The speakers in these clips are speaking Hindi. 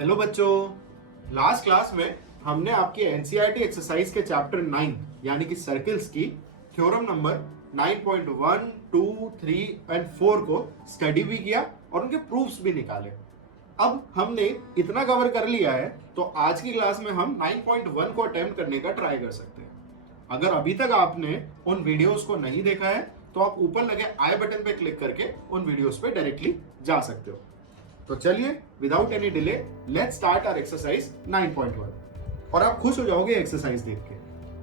हेलो बच्चों। लास्ट क्लास में हमने आपकी एनसीईआरटी एक्सरसाइज के चैप्टर 9 यानी कि सर्कल्स की थ्योरम नंबर 9.1, 2, 3 एंड 4 को स्टडी भी किया और उनके प्रूफ्स भी निकाले। अब हमने इतना कवर कर लिया है तो आज की क्लास में हम 9.1 को अटेम्प्ट करने का ट्राई कर सकते हैं। अगर अभी तक आपने उन वीडियोस को नहीं देखा है तो आप ऊपर लगे आई बटन पे क्लिक करके उन वीडियोस पे डायरेक्टली जा सकते हो। तो चलिए without any delay let's start our exercise 9.1। और आप खुश हो जाओगे एक्सरसाइज देख के।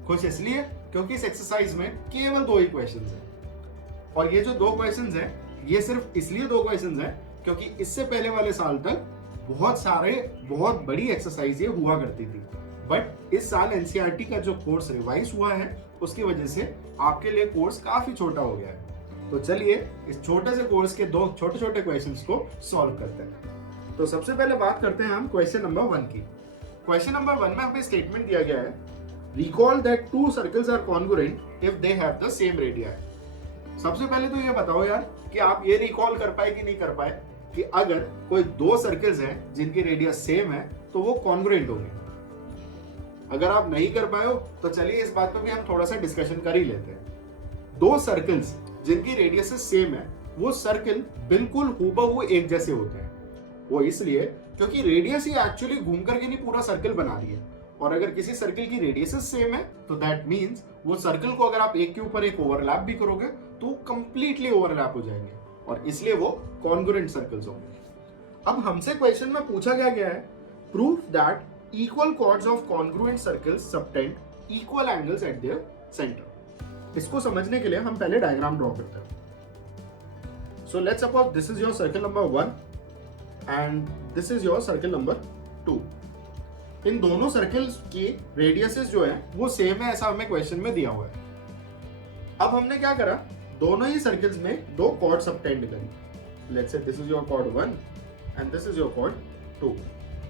खुश इसलिए क्योंकि इस एक्सरसाइज में केवल 2 ही क्वेश्चंस हैं और ये जो 2 क्वेश्चंस हैं ये सिर्फ इसलिए 2 क्वेश्चंस हैं क्योंकि इससे पहले वाले साल तक बहुत बड़ी एक्सरसाइज ये हुआ करती थी, बट इस साल एनसीईआरटी का जो कोर्स रिवाइज हुआ है उसकी वजह से आपके लिए कोर्स काफी छोटा हो गया है। तो चलिए इस छोटे से कोर्स के 2 छोटे छोटे क्वेश्चंस को सॉल्व करते हैं। तो सबसे पहले बात करते हैं हम क्वेश्चन नंबर 1 की। क्वेश्चन नंबर 1 में हमें स्टेटमेंट दिया गया है, recall that 2 circles are congruent if they have the same radius. सबसे पहले तो ये बताओ यार कि आप ये रिकॉल कर पाए कि नहीं कर पाए कि अगर कोई 2 सर्कल्स हैं जिनकी रेडियस सेम है तो वो कॉन्ग्रुएंट होंगे। अगर आप नहीं कर पाए हो तो चलिए इस बात पर भी हम थोड़ा सा डिस्कशन कर ही लेते हैं। 2 सर्कल्स जिनकी रेडियस सेम है वो सर्कल बिल्कुल हूबहू एक जैसे होते हैं। वो इसलिए क्योंकि रेडियस ही एक्चुअली घूम करके नहीं पूरा सर्कल बना रही है, और अगर किसी सर्कल की रेडियस सेम है तो दैट मींस वो सर्कल को अगर आप एक के ऊपर एक ओवरलैप भी करोगे तो कंप्लीटली ओवरलैप हो जाएंगे और इसलिए वो कॉन्ग्रुएंट सर्कल्स होंगे। अब हमसे क्वेश्चन में पूछा गया है, prove that equal chords of congruent circles subtend equal angles at their centre. इसको समझने के लिए हम पहले डायग्राम ड्रॉ करते हैं। So let's suppose this is your circle number 1 and this is your circle number 2। इन दोनों सर्कल्स की रेडियसेस जो है वो सेम है, ऐसा हमें क्वेश्चन में दिया हुआ है। अब हमने क्या करा, दोनों ही सर्कल्स में 2 कॉर्ड सबटेंड करी। Let's say this is your chord 1 and this is your chord 2।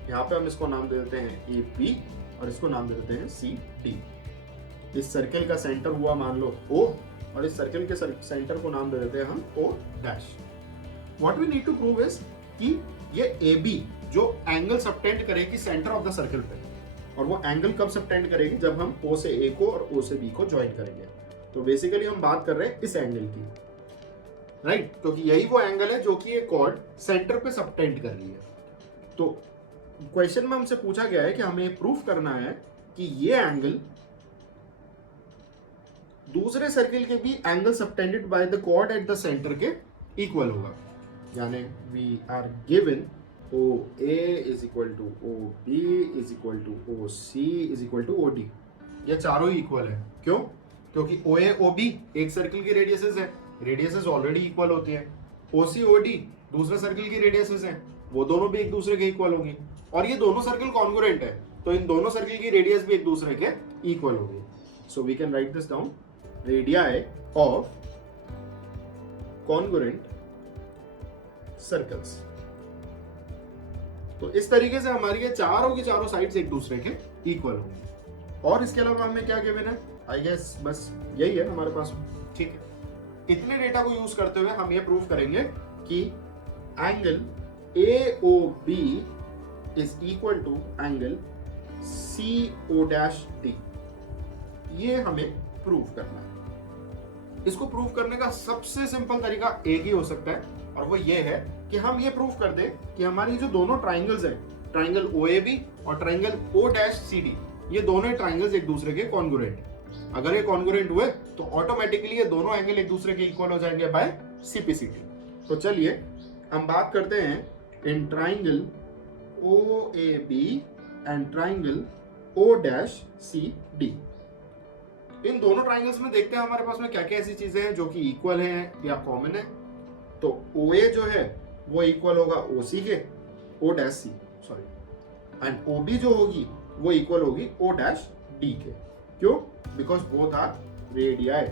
यहाँ पे हम इसको नाम दे देते हैं AB और इसको नाम दे देते हैं CD। इस सर्कल का सेंटर हुआ मान लो O और इस सर्कल के सेंटर को नाम दे देते हैं हम O dash. What we need to prove is कि ये AB जो एंगल सबटेंड करेगी सेंटर ऑफ द सर्कल पे, और वो एंगल कब सबटेंड करेगी, जब हम O से A को और O से B को ज्वाइन करेंगे। तो बेसिकली हम बात कर रहे हैं इस एंगल की, राइट? क्योंकि यही वो एंगल है जो कि ये कॉर्ड सेंटर पे सबटेंड कर रही है। तो क्वेश्चन में हमसे पूछा गया है कि हमें प्रूफ करना है कि ये एंगल दूसरे सर्कल के भी angle subtended by the chord at the centre के इक्वल होगा। यानी we are given OA is equal to OB is equal to OC is equal to OD। ये चारों ही इक्वल है। क्यों? क्योंकि OA OB एक सर्कल की रेडियसेस है, रेडियसेस ऑलरेडी इक्वल होती है। OC OD दूसरे सर्कल की रेडियसेस हैं, वो दोनों भी एक दूसरे के इक्वल होंगी, और ये दोनों सर्कल कॉन्ग्रुएंट है तो इन दोनों सर्कल की रेडियस भी एक दूसरे के इक्वल होगी। So we can write this down, radii of congruent circles। तो इस तरीके से हमारी ये चारों की चारों साइड्स एक दूसरे के इक्वल होंगी। और इसके अलावा हमें क्या गिवन है, आई गेस बस यही है हमारे पास। ठीक है, इतने डेटा को यूज करते हुए हम ये प्रूव करेंगे कि angle AOB is equal to angle CO'D। ये हमें प्रूव करना है। इसको प्रूव करने का सबसे सिंपल तरीका एक ही हो सकता है, और वो ये है कि हम ये प्रूव कर दें कि हमारी जो दोनों ट्राइंगल्स हैं, ट्राइंगल OAB और ट्राइंगल O'CD, ये दोनों ट्राइंगल्स एक दूसरे के कॉन्ग्रुएंट हैं। अगर ये कॉन्ग्रुएंट हुए तो ऑटोमेटिकली ये दोनों एंगल एक दूसरे के इक्वल हो जाएंगे बाय CPCT। तो चलिए हम बात करते हैं in triangle OAB and triangle O'CD। इन दोनों ट्राइंगल्स में देखते हैं हमारे पास में क्या क्या ऐसी चीजें हैं जो कि इक्वल हैं या कॉमन है। तो OA जो है वो इक्वल होगा OC के, O'C सॉरी, एंड OB जो होगी वो इक्वल होगी O'D के। क्यों? Because both are radii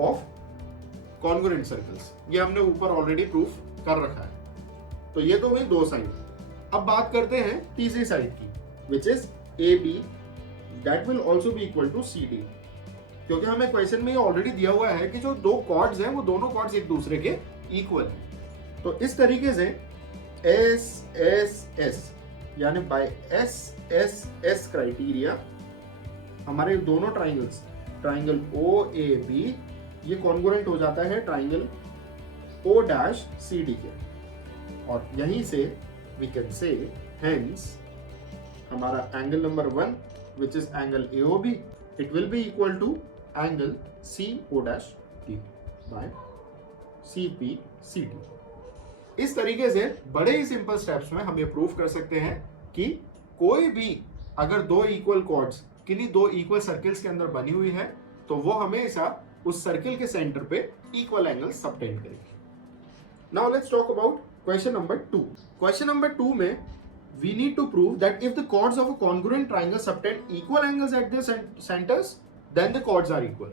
of congruent circles. ये हमने ऊपर ऑलरेडी प्रूफ कर रखा है। तो ये तो हुई 2 साइड। अब बात करते हैं तीसरी साइड की, which is AB that will also be equal to CD। क्योंकि हमें क्वेश्चन में ऑलरेडी दिया हुआ है कि जो 2 कॉर्ड्स हैं वो दोनों कॉर्ड्स एक दूसरे के इक्वल हैं। तो इस तरीके से S S S यानी बाय एस क्राइटेरिया हमारे दोनों triangles, triangle O A B, ये कॉन्ग्रुएंट हो जाता है triangle O dash C D के, और यहीं से वी कैन से हेंस हमारा angle number 1 which is angle AOB, it will be equal to angle CO dash D बाय CPCD। इस तरीके से बड़े ही सिंपल स्टेप्स में हम ये प्रूव कर सकते हैं कि कोई भी अगर दो इक्वल कॉर्ड्स किन्हीं दो इक्वल सर्कल्स के अंदर बनी हुई है तो वो हमेशा उस सर्किल के सेंटर पे इक्वल एंगल सबटेंड करेगी। Now let's talk about question number 2। Question number 2 में we need to prove that if the chords of a congruent triangle subtend equal angles at their centers then the chords are equal।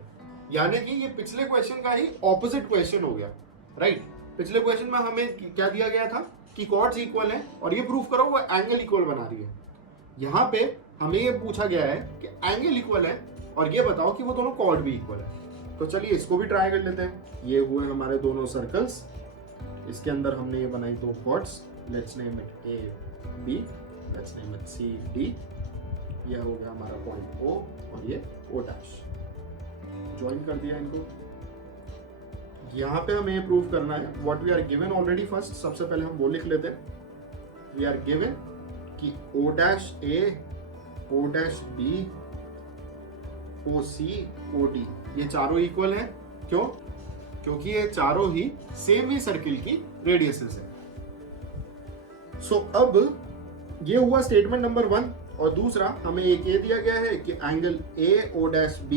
यानी कि ये पिछले क्वेश्चन का ही ऑपोजिट क्वेश्चन हो गया, राइट? पिछले क्वेश्चन में हमें क्या दिया गया था कि कॉर्ड्स इक्वल हैं और ये प्रूफ करो वो एंगल इक्वल बना रही है। यहाँ पे हमें ये पूछा गया है कि एंगल इक्वल है और ये बताओ कि वो दोनों कॉर्ड भी इक्वल है। तो चलिए इसको भी ट्राई कर लेते हैं। ये हुए हमारे दोनों सर्कल्स, इसके अंदर हमने ये बनाई दो chords, let's name it A B, let's name it C D. यह हो गया हमारा पॉइंट O और ये O डैश, ज्वाइन कर दिया इनको। यहाँ पे हमें ये प्रूव करना है what we are given already. First सबसे पहले हम वो लिख लेते हैं, वी आर गिवन कि O dash A, O dash B, OC, OD ये चारों इक्वल हैं। क्यों? क्योंकि ये चारों ही सेम ही सर्किल की रेडियसेस है। सो अब ये हुआ स्टेटमेंट नंबर 1, और दूसरा हमें एक ये दिया गया है कि angle AO dash B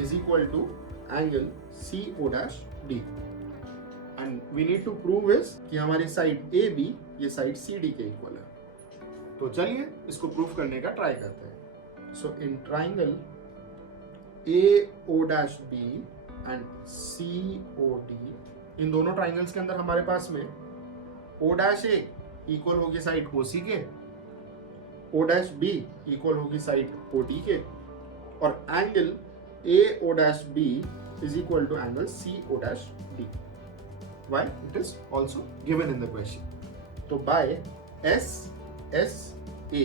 is equal to angle CO dash D, and we need to prove is कि हमारी साइड AB ये साइड CD के इक्वल है। तो चलिए इसको प्रूफ करने का ट्राई करते हैं। So in triangle AO dash B and COD, इन दोनों ट्राइंगल्स के अंदर हमारे पास में O डैश A इक्वल होगी साइड OC के, O डैश B इक्वल होगी साइड OD के, और angle AO dash B is equal to angle CO dash D. Why? It is also given in the question. तो by SSA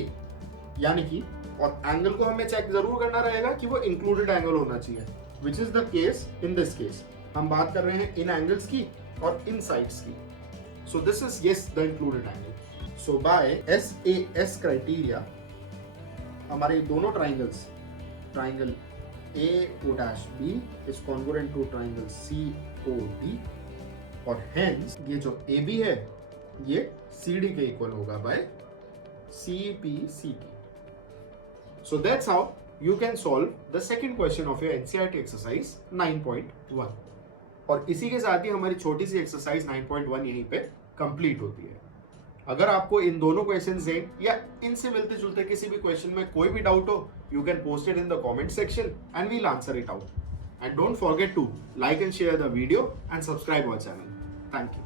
यानी कि, और एंगल को हमें चेक जरूर करना रहेगा कि वो इंक्लूडेड एंगल होना चाहिए, which is the case in this case। हम बात कर रहे हैं इन एंगल्स की और इन साइड्स की। So this is yes the included angle. So by SAS criteria हमारे दोनों triangles, triangle AO dash B is congruent to triangle COD, और hence ये जो AB है ये CD के इक्वल होगा by CPCD। So that's how you can solve the second question of your NCERT exercise 9.1। और इसी के साथ ही हमारी छोटी सी एक्सरसाइज 9.1 यहीं पे कंप्लीट होती है। अगर आपको इन दोनों क्वेश्चन से या इनसे मिलते जुलते किसी भी क्वेश्चन में कोई भी डाउट हो, you can post it in the comment section and we'll answer it out. And don't forget to like and share the video and subscribe our channel. Thank you.